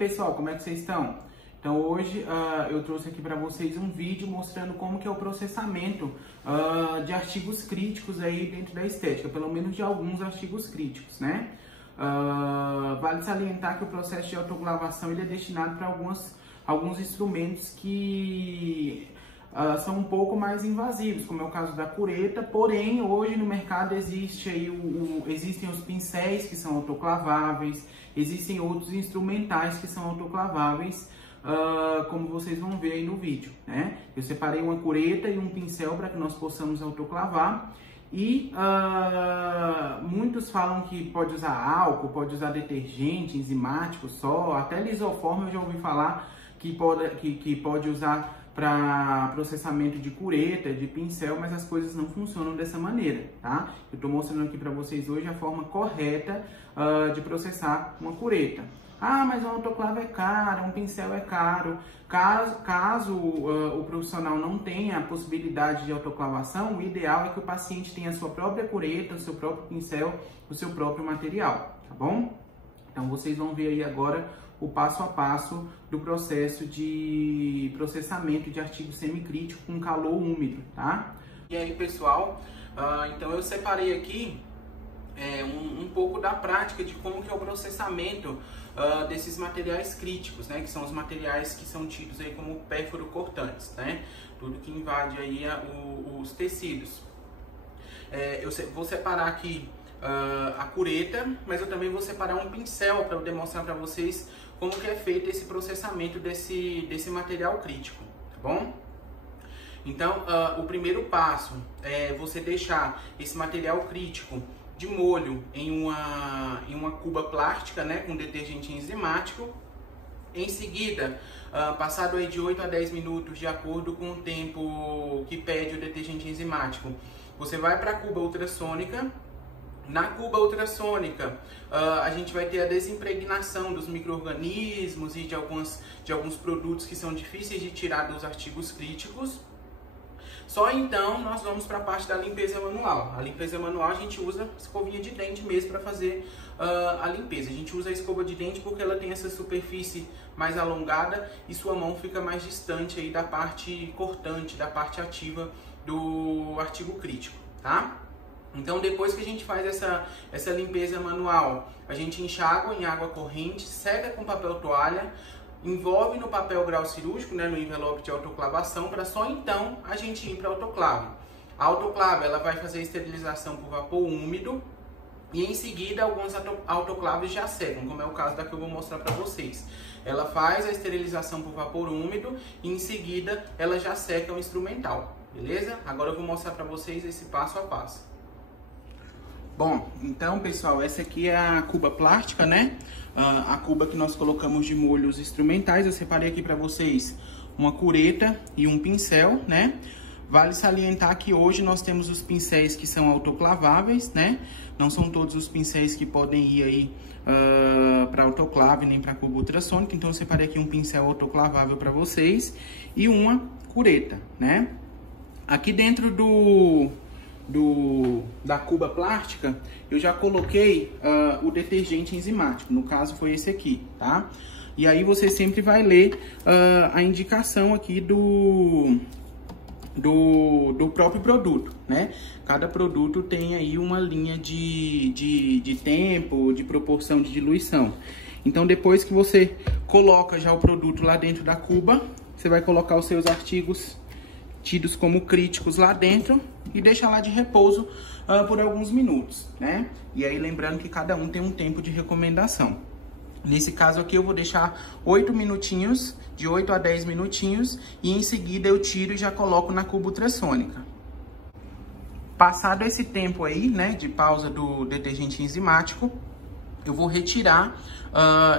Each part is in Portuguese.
pessoal, como é que vocês estão? Então hoje eu trouxe aqui para vocês um vídeo mostrando como que é o processamento de artigos críticos aí dentro da estética, pelo menos de alguns artigos críticos, né? Vale salientar que o processo de autoclavação ele é destinado para alguns instrumentos que são um pouco mais invasivos, como é o caso da cureta, porém hoje no mercado existem os pincéis que são autoclaváveis, existem outros instrumentais que são autoclaváveis, como vocês vão ver aí no vídeo, né? Eu separei uma cureta e um pincel para que nós possamos autoclavar. E muitos falam que pode usar álcool, pode usar detergente enzimático só, até lisoforme eu já ouvi falar que pode usar para processamento de cureta, de pincel, mas as coisas não funcionam dessa maneira, tá? Eu estou mostrando aqui para vocês hoje a forma correta de processar uma cureta. Ah, mas um autoclave é caro, um pincel é caro. Caso o profissional não tenha a possibilidade de autoclavação, o ideal é que o paciente tenha a sua própria cureta, o seu próprio pincel, o seu próprio material, tá bom? Então vocês vão ver aí agora o passo a passo do processo de processamento de artigo semicrítico com calor úmido, tá? E aí, pessoal, então eu separei aqui um pouco da prática de como que é o processamento desses materiais críticos, né? Que são os materiais que são tidos aí como pérfuro-cortantes, né? Tudo que invade aí os tecidos. Eu vou separar aqui a cureta, mas eu também vou separar um pincel para eu demonstrar para vocês como que é feito esse processamento desse material crítico, tá bom? Então, o primeiro passo é você deixar esse material crítico de molho em uma cuba plástica, né, com detergente enzimático. Em seguida, passado aí de 8 a 10 minutos, de acordo com o tempo que pede o detergente enzimático, você vai para a cuba ultrassônica. Na cuba ultrassônica, a gente vai ter a desimpregnação dos micro-organismos e de alguns produtos que são difíceis de tirar dos artigos críticos. Só então nós vamos para a parte da limpeza manual. A limpeza manual a gente usa escovinha de dente mesmo para fazer a limpeza. A gente usa a escova de dente porque ela tem essa superfície mais alongada e sua mão fica mais distante aí da parte cortante, da parte ativa do artigo crítico, tá? Então, depois que a gente faz essa limpeza manual, a gente enxágua em água corrente, seca com papel toalha, envolve no papel grau cirúrgico, né, no envelope de autoclavação, para só então a gente ir para a autoclave. A autoclave ela vai fazer a esterilização por vapor úmido e em seguida alguns autoclaves já secam, como é o caso da que eu vou mostrar para vocês. Ela faz a esterilização por vapor úmido e em seguida ela já seca o instrumental, beleza? Agora eu vou mostrar para vocês esse passo a passo. Bom, então pessoal, essa aqui é a cuba plástica, né? A cuba que nós colocamos de molho os instrumentais. Eu separei aqui para vocês uma cureta e um pincel, né? Vale salientar que hoje nós temos os pincéis que são autoclaváveis, né? Não são todos os pincéis que podem ir aí para autoclave nem para cuba ultrassônica. Então eu separei aqui um pincel autoclavável para vocês e uma cureta, né? Aqui dentro da cuba plástica, eu já coloquei o detergente enzimático, no caso foi esse aqui, tá? E aí você sempre vai ler a indicação aqui do próprio produto, né? Cada produto tem aí uma linha de tempo, de proporção de diluição. Então depois que você coloca já o produto lá dentro da cuba, você vai colocar os seus artigos tidos como críticos lá dentro e deixar lá de repouso por alguns minutos, né? E aí lembrando que cada um tem um tempo de recomendação. Nesse caso aqui eu vou deixar 8 minutinhos, de 8 a 10 minutinhos, e em seguida eu tiro e já coloco na cuba ultrassônica. Passado esse tempo aí, né, de pausa do detergente enzimático, eu vou retirar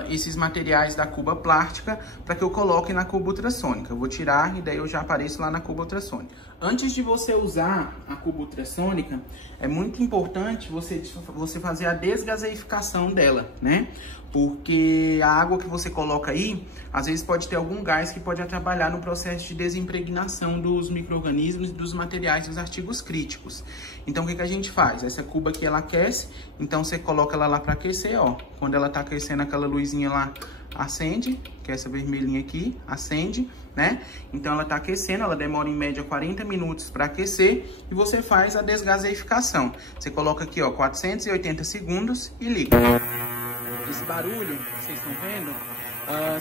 esses materiais da cuba plástica para que eu coloque na cuba ultrassônica. Eu vou tirar e daí eu já apareço lá na cuba ultrassônica. Antes de você usar a cuba ultrassônica, é muito importante você fazer a desgaseificação dela, né? Porque a água que você coloca aí, às vezes pode ter algum gás que pode atrapalhar no processo de desimpregnação dos micro-organismos e dos materiais dos artigos críticos. Então, o que a gente faz? Essa cuba aqui, ela aquece, então você coloca ela lá para aquecer, ó. Quando ela tá aquecendo, aquela luzinha lá acende, que é essa vermelhinha aqui, acende, né? Então ela tá aquecendo, ela demora em média 40 minutos para aquecer e você faz a desgaseificação. Você coloca aqui, ó, 480 segundos e liga. Esse barulho que vocês estão vendo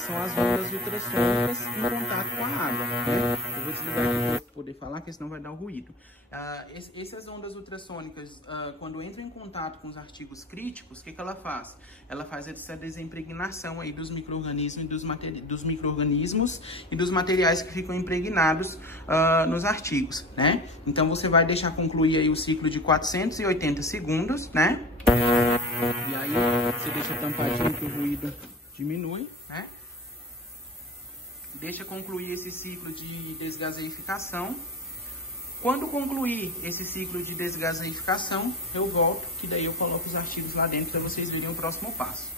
são as ondas ultrassônicas em contato com a água, né? Eu vou desligar aqui para poder falar, porque senão vai dar o ruído. Essas ondas ultrassônicas, quando entram em contato com os artigos críticos, o que ela faz? Ela faz essa desimpregnação aí dos micro-organismos e dos materiais que ficam impregnados nos artigos, né? Então você vai deixar concluir aí o ciclo de 480 segundos, né? E aí você deixa tampadinho que o ruído diminui, né? Deixa concluir esse ciclo de desgaseificação. Quando concluir esse ciclo de desgaseificação, eu volto, que daí eu coloco os artigos lá dentro para vocês verem o próximo passo.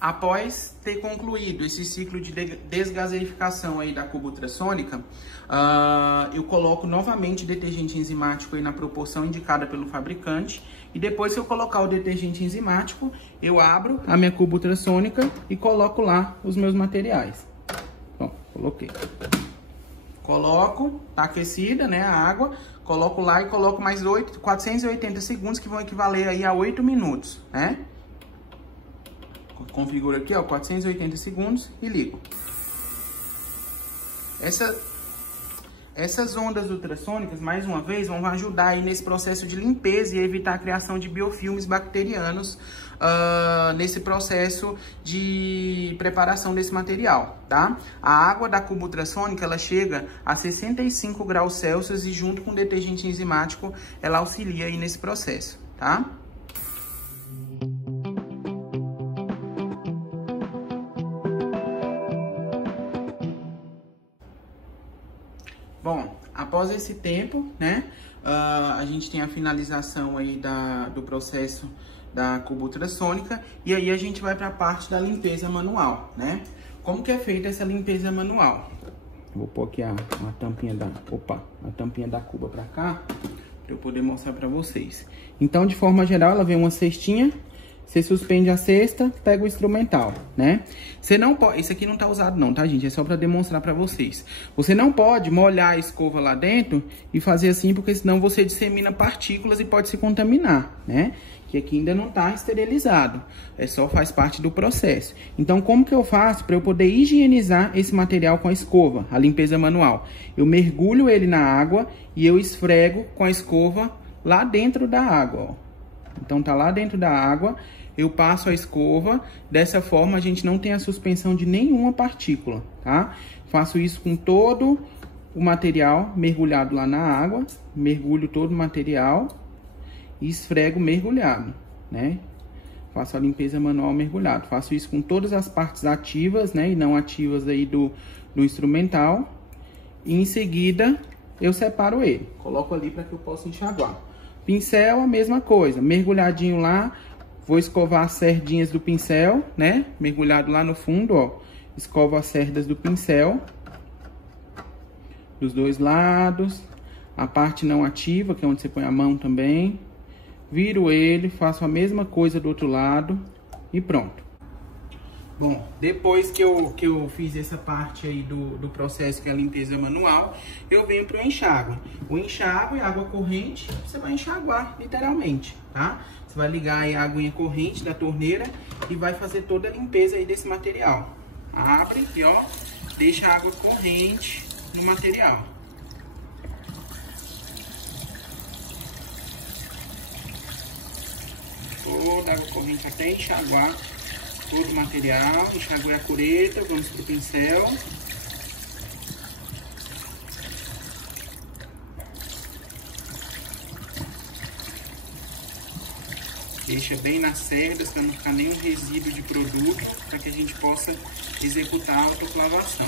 Após ter concluído esse ciclo de desgaseificação aí da cuba ultrassônica, eu coloco novamente detergente enzimático aí na proporção indicada pelo fabricante. E depois que eu colocar o detergente enzimático, eu abro a minha cuba ultrassônica e coloco lá os meus materiais. Bom, coloquei. Coloco, tá aquecida, né, a água. Coloco lá e coloco mais 480 segundos, que vão equivaler aí a 8 minutos, né? Configuro aqui, ó, 480 segundos e ligo. Essas ondas ultrassônicas, mais uma vez, vão ajudar aí nesse processo de limpeza e evitar a criação de biofilmes bacterianos nesse processo de preparação desse material, tá? A água da cuba ultrassônica, ela chega a 65 graus Celsius e junto com o detergente enzimático, ela auxilia aí nesse processo, tá? Bom, após esse tempo, né, a gente tem a finalização aí do processo da cuba ultrassônica e aí a gente vai para a parte da limpeza manual, né? Como que é feita essa limpeza manual? Vou pôr aqui a tampinha da cuba para cá, para eu poder mostrar para vocês. Então, de forma geral, ela vem uma cestinha. Você suspende a cesta, pega o instrumental, né? Você não pode... Esse aqui não tá usado não, tá, gente? É só pra demonstrar pra vocês. Você não pode molhar a escova lá dentro e fazer assim, porque senão você dissemina partículas e pode se contaminar, né? Que aqui ainda não tá esterilizado. É só faz parte do processo. Então, como que eu faço para eu poder higienizar esse material com a escova, a limpeza manual? Eu mergulho ele na água e eu esfrego com a escova lá dentro da água, ó. Então, tá lá dentro da água, eu passo a escova, dessa forma a gente não tem a suspensão de nenhuma partícula, tá? Faço isso com todo o material mergulhado lá na água, mergulho todo o material e esfrego mergulhado, né? Faço a limpeza manual mergulhado. Faço isso com todas as partes ativas, né, e não ativas aí do instrumental. E em seguida, eu separo ele. Coloco ali para que eu possa enxaguar. Pincel, a mesma coisa. Mergulhadinho lá, vou escovar as cerdinhas do pincel, né? Mergulhado lá no fundo, ó. Escovo as cerdas do pincel. Dos dois lados. A parte não ativa, que é onde você põe a mão também. Viro ele, faço a mesma coisa do outro lado e pronto. Bom, depois que eu fiz essa parte aí do processo, que é a limpeza manual, eu venho pro enxágue. O enxágue é água corrente, você vai enxaguar, literalmente, tá? Você vai ligar aí a aguinha corrente da torneira e vai fazer toda a limpeza aí desse material. Abre e, ó, deixa a água corrente no material. Toda a água corrente até enxaguar todo o material. Enxaguei a cureta, vamos pro pincel. Deixa bem nas cerdas para não ficar nenhum resíduo de produto, para que a gente possa executar a autoclavação.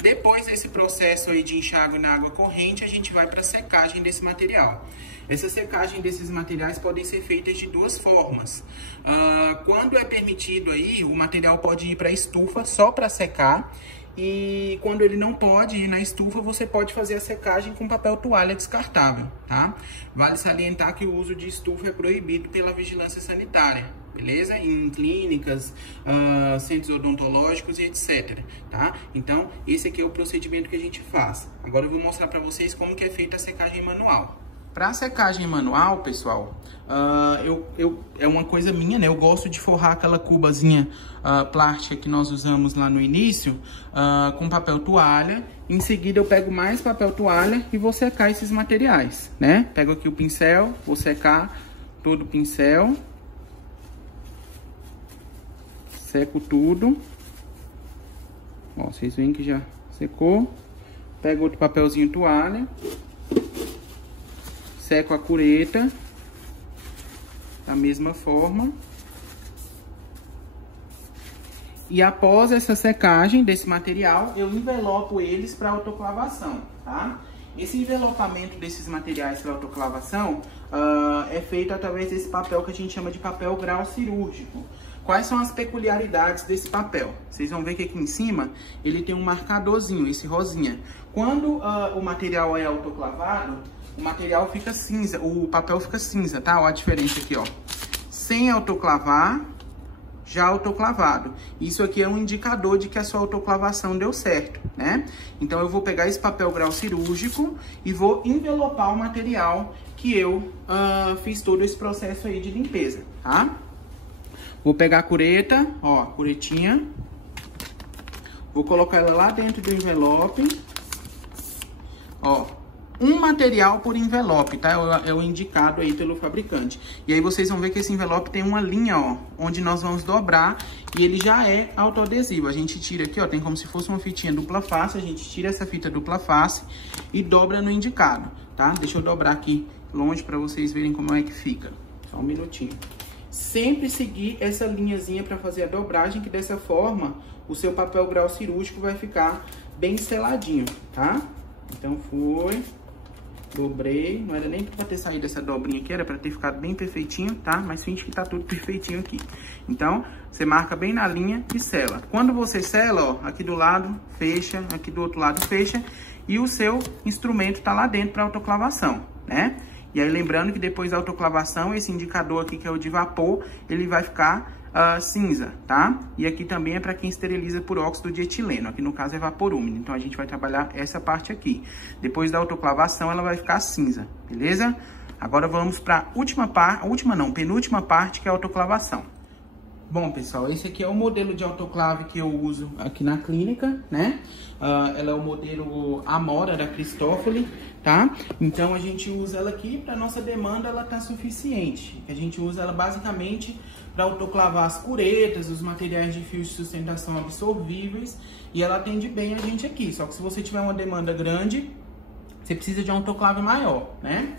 Depois desse processo aí de enxágue na água corrente, a gente vai para a secagem desse material. Essa secagem desses materiais podem ser feitas de duas formas. Quando é permitido aí, o material pode ir para a estufa só para secar. E quando ele não pode ir na estufa, você pode fazer a secagem com papel toalha descartável, tá? Vale salientar que o uso de estufa é proibido pela vigilância sanitária, beleza? Em clínicas, centros odontológicos e etc, tá? Então, esse aqui é o procedimento que a gente faz. Agora eu vou mostrar para vocês como que é feita a secagem manual. Para secagem manual, pessoal, é uma coisa minha, né? Eu gosto de forrar aquela cubazinha plástica que nós usamos lá no início com papel toalha. Em seguida eu pego mais papel toalha e vou secar esses materiais, né? Pego aqui o pincel, vou secar todo o pincel. Seco tudo. Ó, vocês veem que já secou. Pego outro papelzinho toalha. Seco a cureta da mesma forma. E após essa secagem desse material, eu envelopo eles para autoclavação, tá? Esse envelopamento desses materiais para autoclavação é feito através desse papel que a gente chama de papel grau cirúrgico. Quais são as peculiaridades desse papel? Vocês vão ver que aqui em cima ele tem um marcadorzinho, esse rosinha. Quando o material é autoclavado, o material fica cinza, o papel fica cinza, tá? Olha a diferença aqui, ó. Sem autoclavar, já autoclavado. Isso aqui é um indicador de que a sua autoclavação deu certo, né? Então eu vou pegar esse papel grau cirúrgico e vou envelopar o material que eu fiz todo esse processo aí de limpeza, tá? Vou pegar a cureta, ó, a curetinha. Vou colocar ela lá dentro do envelope. Ó, um material por envelope, tá? É o indicado aí pelo fabricante. E aí vocês vão ver que esse envelope tem uma linha, ó, onde nós vamos dobrar e ele já é autoadesivo. A gente tira aqui, ó, tem como se fosse uma fitinha dupla face, a gente tira essa fita dupla face e dobra no indicado, tá? Deixa eu dobrar aqui longe para vocês verem como é que fica. Só um minutinho. Sempre seguir essa linhazinha para fazer a dobragem, que dessa forma o seu papel grau cirúrgico vai ficar bem seladinho, tá? Então foi, dobrei, não era nem para ter saído essa dobrinha aqui, era para ter ficado bem perfeitinho, tá? Mas finge que tá tudo perfeitinho aqui. Então, você marca bem na linha e sela. Quando você sela, ó, aqui do lado fecha, aqui do outro lado fecha, e o seu instrumento tá lá dentro para autoclavação, né? E aí, lembrando que depois da autoclavação, esse indicador aqui, que é o de vapor, ele vai ficar cinza, tá? E aqui também é para quem esteriliza por óxido de etileno. Aqui no caso é vapor úmido. Então, a gente vai trabalhar essa parte aqui. Depois da autoclavação, ela vai ficar cinza, beleza? Agora, vamos para a penúltima parte, que é a autoclavação. Bom, pessoal, esse aqui é o modelo de autoclave que eu uso aqui na clínica, né? Ela é o modelo Amora da Cristófoli, tá? Então a gente usa ela aqui, para nossa demanda ela tá suficiente. A gente usa ela basicamente para autoclavar as curetas, os materiais de fios de sustentação absorvíveis, e ela atende bem a gente aqui. Só que se você tiver uma demanda grande, você precisa de um autoclave maior, né?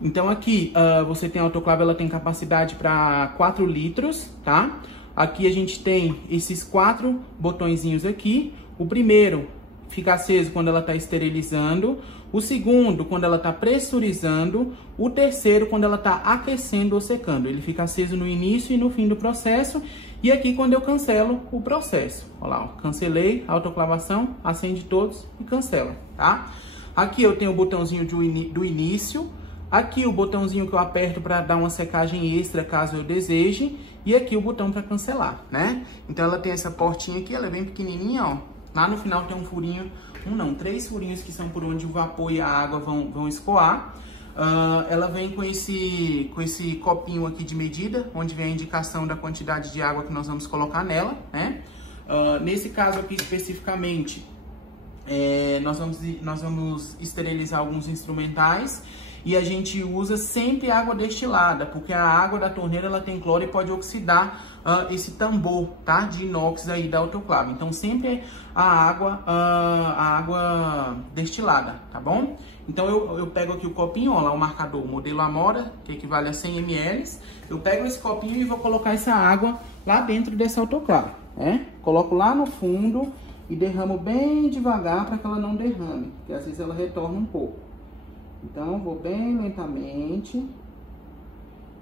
Então aqui você tem a autoclave, ela tem capacidade para 4 litros, tá? Aqui a gente tem esses 4 botõezinhos aqui. O primeiro fica aceso quando ela está esterilizando. O segundo, quando ela está pressurizando. O terceiro, quando ela está aquecendo ou secando. Ele fica aceso no início e no fim do processo. E aqui quando eu cancelo o processo. Olha lá, ó, cancelei a autoclavação, acende todos e cancela, tá? Aqui eu tenho o botãozinho do início. Aqui o botãozinho que eu aperto para dar uma secagem extra, caso eu deseje. E aqui o botão para cancelar, né? Então ela tem essa portinha aqui, ela é bem pequenininha, ó. Lá no final tem um furinho, 3 furinhos que são por onde o vapor e a água vão escoar. Ela vem com esse copinho aqui de medida, onde vem a indicação da quantidade de água que nós vamos colocar nela, né? Nesse caso aqui especificamente, nós vamos esterilizar alguns instrumentais. E a gente usa sempre água destilada, porque a água da torneira ela tem cloro e pode oxidar esse tambor, tá? De inox aí da autoclave. Então sempre a água destilada, tá bom? Então eu pego aqui o copinho, ó lá o marcador, o modelo Amora, que equivale a 100 ml. Eu pego esse copinho e vou colocar essa água lá dentro dessa autoclave, né? Coloco lá no fundo e derramo bem devagar para que ela não derrame, porque às vezes ela retorna um pouco. Então, vou bem lentamente,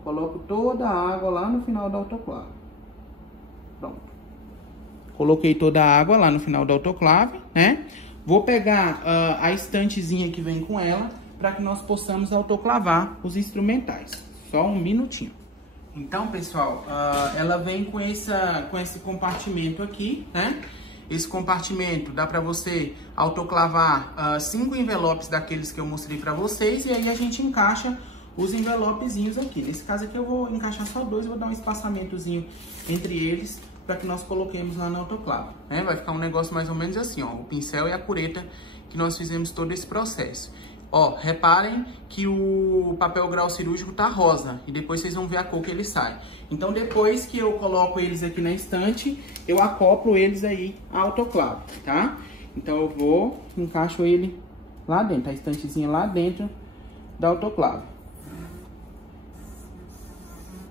coloco toda a água lá no final da autoclave. Pronto. Coloquei toda a água lá no final da autoclave, né? Vou pegar a estantezinha que vem com ela para que nós possamos autoclavar os instrumentais. Só um minutinho. Então, pessoal, ela vem com esse compartimento aqui, né? Esse compartimento dá para você autoclavar 5 envelopes daqueles que eu mostrei para vocês. E aí a gente encaixa os envelopezinhos aqui. Nesse caso aqui eu vou encaixar só 2, vou dar um espaçamentozinho entre eles para que nós coloquemos lá na autoclave, né? Vai ficar um negócio mais ou menos assim, ó, o pincel e a cureta que nós fizemos todo esse processo. Ó, reparem que o papel grau cirúrgico tá rosa e depois vocês vão ver a cor que ele sai. Então depois que eu coloco eles aqui na estante, eu acoplo eles aí à autoclave, tá? Então eu vou, encaixo ele lá dentro, a estantezinha lá dentro da autoclave.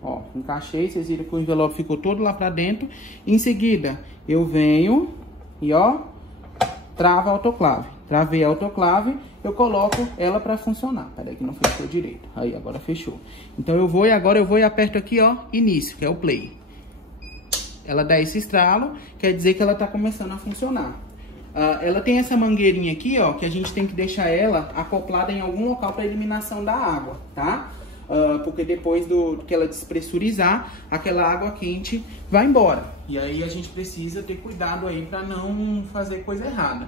Ó, encaixei, vocês viram que o envelope ficou todo lá pra dentro. Em seguida, eu venho e ó, travo a autoclave. Travei a autoclave, eu coloco ela pra funcionar. Peraí que não fechou direito. Aí, agora fechou. Então eu vou e aperto aqui, ó, início, que é o play. Ela dá esse estralo, quer dizer que ela tá começando a funcionar. Ela tem essa mangueirinha aqui, ó, que a gente tem que deixar ela acoplada em algum local para eliminação da água, tá? Porque depois que ela despressurizar, aquela água quente vai embora. E aí a gente precisa ter cuidado aí para não fazer coisa errada.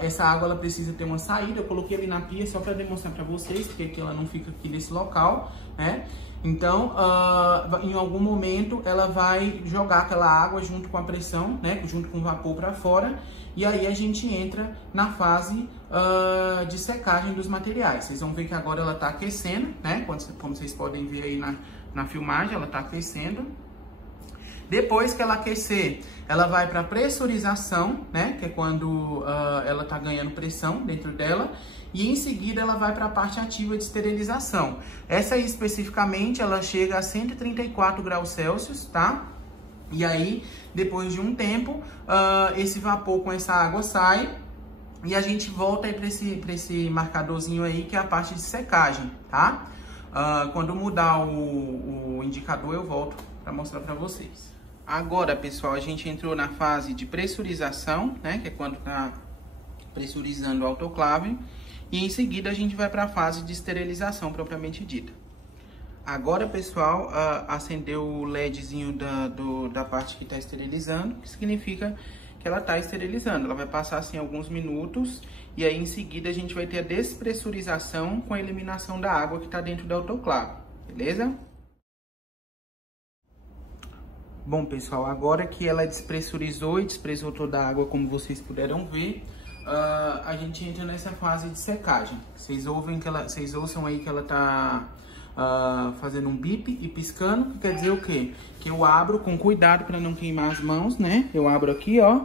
Essa água ela precisa ter uma saída. Eu coloquei ali na pia só para demonstrar para vocês, porque aqui ela não fica aqui nesse local, né? Então, em algum momento ela vai jogar aquela água junto com a pressão, né? Junto com o vapor para fora. E aí a gente entra na fase de secagem dos materiais. Vocês vão ver que agora ela está aquecendo, né? Como vocês podem ver aí na filmagem, ela está aquecendo. Depois que ela aquecer, ela vai para pressurização, né? Que é quando ela está ganhando pressão dentro dela. E em seguida ela vai para a parte ativa de esterilização. Essa aí especificamente ela chega a 134 graus Celsius, tá? E aí, depois de um tempo, esse vapor com essa água sai e a gente volta aí para esse marcadorzinho aí, que é a parte de secagem, tá? Quando mudar o indicador, eu volto para mostrar para vocês. Agora, pessoal, a gente entrou na fase de pressurização, né? Que é quando tá pressurizando o autoclave. E em seguida a gente vai para a fase de esterilização propriamente dita. Agora, pessoal, acendeu o LEDzinho da parte que está esterilizando, que significa que ela está esterilizando. Ela vai passar assim alguns minutos e aí em seguida a gente vai ter a despressurização com a eliminação da água que está dentro da autoclave, beleza? Bom, pessoal, agora que ela despressurizou e despressou toda a água, como vocês puderam ver, a gente entra nessa fase de secagem. Vocês ouçam aí que ela tá fazendo um bip e piscando, que quer dizer o quê? Que eu abro com cuidado para não queimar as mãos, né? Eu abro aqui, ó.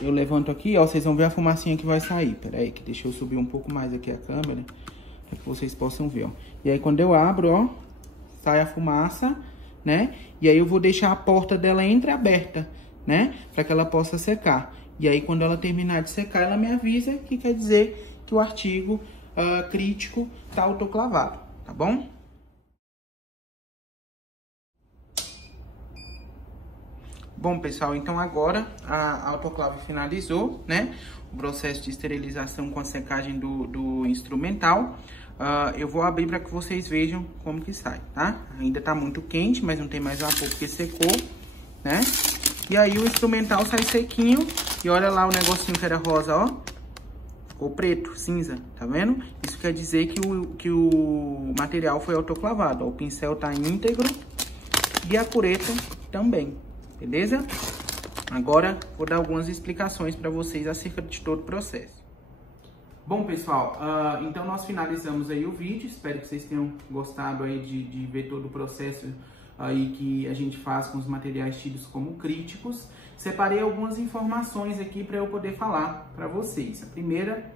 Eu levanto aqui, ó. Vocês vão ver a fumacinha que vai sair. Pera aí, que deixa eu subir um pouco mais aqui a câmera, para que vocês possam ver, ó. E aí quando eu abro, ó, sai a fumaça, né? E aí eu vou deixar a porta dela entreaberta, né? Para que ela possa secar. E aí, quando ela terminar de secar, ela me avisa, que quer dizer que o artigo crítico está autoclavado, tá bom? Bom, pessoal, então agora a autoclave finalizou, né? O processo de esterilização com a secagem do instrumental. Eu vou abrir para que vocês vejam como que sai, tá? Ainda tá muito quente, mas não tem mais vapor porque secou, né? E aí o instrumental sai sequinho. E olha lá o negocinho que era rosa, ó. Ficou preto, cinza, tá vendo? Isso quer dizer que o material foi autoclavado, ó. O pincel tá íntegro e a cureta também, beleza? Agora vou dar algumas explicações para vocês acerca de todo o processo. Bom, pessoal, então nós finalizamos aí o vídeo. Espero que vocês tenham gostado aí de ver todo o processo aí que a gente faz com os materiais tidos como críticos. Separei algumas informações aqui para eu poder falar para vocês. A primeira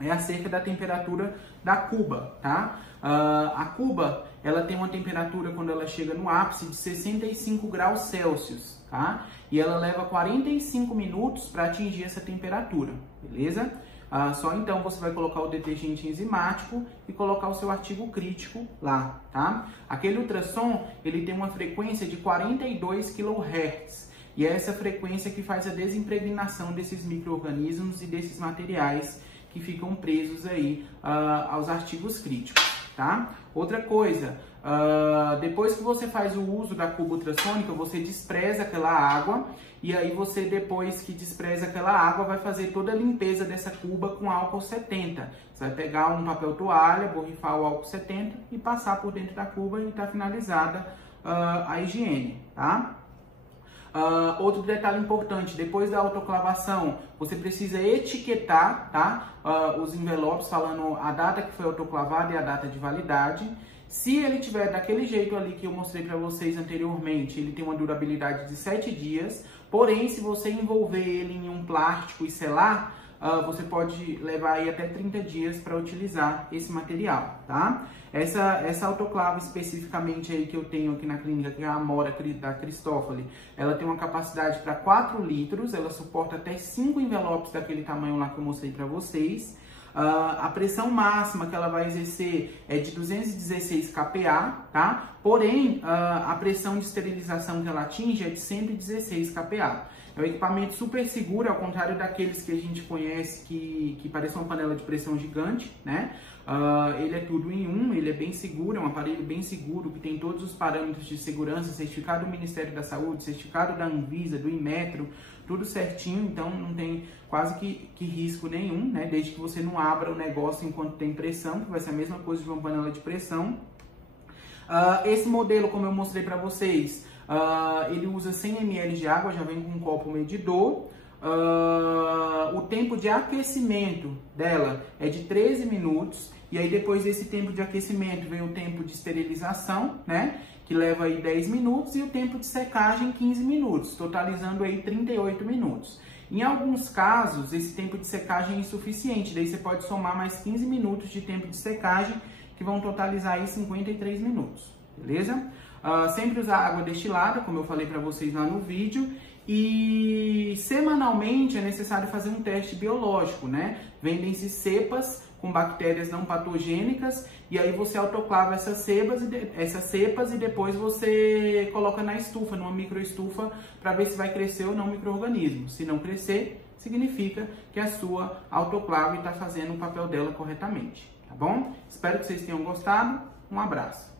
é acerca da temperatura da cuba, tá? A cuba, ela tem uma temperatura quando ela chega no ápice de 65 graus Celsius, tá? E ela leva 45 minutos para atingir essa temperatura, beleza? Só então você vai colocar o detergente enzimático e colocar o seu artigo crítico lá, tá? Aquele ultrassom, ele tem uma frequência de 42 kHz. e é essa frequência que faz a desimpregnação desses micro-organismos e desses materiais que ficam presos aí aos artigos críticos, tá? Outra coisa, depois que você faz o uso da cuba ultrassônica, você despreza aquela água, e aí você, depois que despreza aquela água, vai fazer toda a limpeza dessa cuba com álcool 70. Você vai pegar um papel toalha, borrifar o álcool 70 e passar por dentro da cuba e tá finalizada a higiene, tá? Outro detalhe importante, depois da autoclavação, você precisa etiquetar, tá? Os envelopes falando a data que foi autoclavada e a data de validade. Se ele tiver daquele jeito ali que eu mostrei para vocês anteriormente, ele tem uma durabilidade de 7 dias, porém, se você envolver ele em um plástico e selar, você pode levar aí até 30 dias para utilizar esse material, tá? Essa autoclave especificamente aí que eu tenho aqui na clínica, que é a Amora da Cristófoli, ela tem uma capacidade para 4 litros, ela suporta até 5 envelopes daquele tamanho lá que eu mostrei para vocês. A pressão máxima que ela vai exercer é de 216 kPa, tá? Porém, a pressão de esterilização que ela atinge é de 116 kPa. É um equipamento super seguro, ao contrário daqueles que a gente conhece que parece uma panela de pressão gigante, né? Ele é tudo em um, ele é bem seguro, é um aparelho bem seguro, que tem todos os parâmetros de segurança, certificado do Ministério da Saúde, certificado da Anvisa, do Inmetro, tudo certinho, então não tem quase que risco nenhum, né? Desde que você não abra o negócio enquanto tem pressão, que vai ser a mesma coisa de uma panela de pressão. Esse modelo, como eu mostrei para vocês, ele usa 100 ml de água, já vem com um copo medidor. O tempo de aquecimento dela é de 13 minutos, e aí depois desse tempo de aquecimento vem o tempo de esterilização, né? Que leva aí 10 minutos, e o tempo de secagem 15 minutos, totalizando aí 38 minutos. Em alguns casos, esse tempo de secagem é insuficiente, daí você pode somar mais 15 minutos de tempo de secagem, que vão totalizar aí 53 minutos, beleza? Sempre usar água destilada, como eu falei para vocês lá no vídeo, e semanalmente é necessário fazer um teste biológico, né? Vendem-se cepas com bactérias não patogênicas, e aí você autoclava essas cepas e depois você coloca na estufa, numa microestufa, para ver se vai crescer ou não micro-organismo. Se não crescer, significa que a sua autoclave está fazendo o papel dela corretamente, tá bom? Espero que vocês tenham gostado. Um abraço.